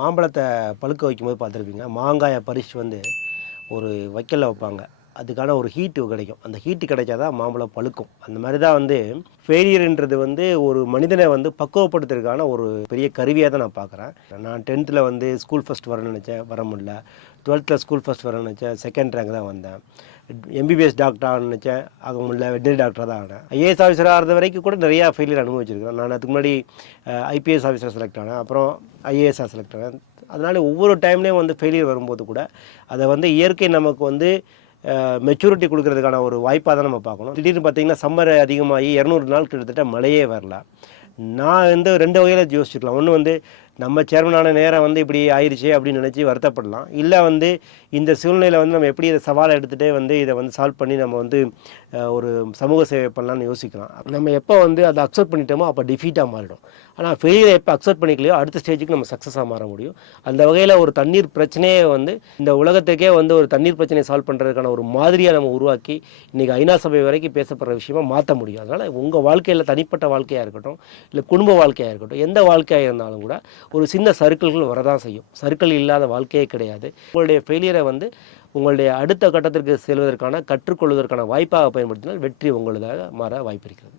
மாம்பழத்தை பழுக்க வைக்கும்போது பார்த்துருப்பீங்க, மாங்காயை பறிச்சுட்டு வந்து ஒரு வைக்கலில் வைப்பாங்க. அதுக்கான ஒரு ஹீட்டு கிடைக்கும். அந்த ஹீட்டு கிடைச்சா தான் மாம்பழம் பழுக்கும். அந்த மாதிரி தான் வந்து ஃபெயிலியர்ன்றது வந்து ஒரு மனிதனை வந்து பக்குவப்படுத்துறதுக்கான ஒரு பெரிய கருவியாக தான் நான் பார்க்குறேன். நான் 10th வந்து ஸ்கூல் ஃபஸ்ட் வரணும்னு நினச்சேன், வர முடியல. 12th ஸ்கூல் ஃபஸ்ட் வரணும்னு நினச்சேன், செகண்ட் ரேங்க் தான் வந்தேன். எம்பிபிஎஸ் டாக்டர் ஆகணும்னு நினச்சேன், ஆக முடியல. வெட்டரி டாக்டராக தான் ஆனேன். ஐஏஎஸ் ஆஃபீஸராக ஆகிறது வரைக்கும் கூட நிறையா ஃபெயிலியர் அனுபவிச்சிருக்கேன். நான் அதுக்கு முன்னாடி ஐபிஎஸ் ஆஃபீஸர் செலக்ட் ஆனேன், அப்புறம் ஐஏஎஸ்ஆ செலக்ட் ஆனேன். அதனால் ஒவ்வொரு டைம்லேயும் வந்து ஃபெயிலியர் வரும்போது கூட அதை வந்து இயற்கை நமக்கு வந்து மெச்சூரிட்டி கொடுக்கறதுக்கான ஒரு வாய்ப்பாக தான் நம்ம பார்க்கணும். திடீர்னு பார்த்திங்கன்னா சம்மர் அதிகமாகி 200 நாள் கிட்டத்தட்ட மழையே வரல. நான் வந்து 2 வகையில் யோசிச்சுக்கலாம். ஒன்று வந்து நம்ம சேர்மனான நேரம் வந்து இப்படி ஆயிடுச்சு அப்படின்னு நினச்சி வருத்தப்படலாம். இல்லை வந்து இந்த சூழ்நிலையில் வந்து நம்ம எப்படி இதை சவாலை எடுத்துகிட்டே வந்து இதை வந்து சால்வ் பண்ணி நம்ம வந்து ஒரு சமூக சேவை பண்ணலான்னு யோசிக்கலாம். நம்ம எப்போ வந்து அதை அக்செப்ட் பண்ணிட்டோமோ அப்போ டிஃபீட்டாக மாறிடும். ஆனால் ஃபெயிலியரை எப்போ அக்செப்ட் பண்ணிக்கலையோ அடுத்த ஸ்டேஜுக்கு நம்ம சக்ஸஸாக மாற முடியும். அந்த வகையில் ஒரு தண்ணீர் பிரச்சனையே வந்து இந்த உலகத்துக்கே வந்து ஒரு தண்ணீர் பிரச்சனையை சால்வ் பண்ணுறதுக்கான ஒரு மாதிரியாக நம்ம உருவாக்கி இன்றைக்கி ஐநா சபை வரைக்கும் பேசப்படுற விஷயமா மாற்ற முடியும். அதனால் உங்கள் வாழ்க்கையில் தனிப்பட்ட வாழ்க்கையாக இருக்கட்டும், இல்லை குடும்ப வாழ்க்கையாக இருக்கட்டும், எந்த வாழ்க்கையாக இருந்தாலும் கூட ஒரு சின்ன சர்க்கிள்கள் வரதான் செய்யும். சர்க்கிள் இல்லாத வாழ்க்கையே கிடையாது. உங்களுடைய ஃபெயிலியரை வந்து உங்களுடைய அடுத்த கட்டத்திற்கு செல்வதற்கான கற்றுக்கொள்வதற்கான வாய்ப்பாக பயன்படுத்தினால் வெற்றி உங்களுதாக மாற வாய்ப்பு இருக்கிறது.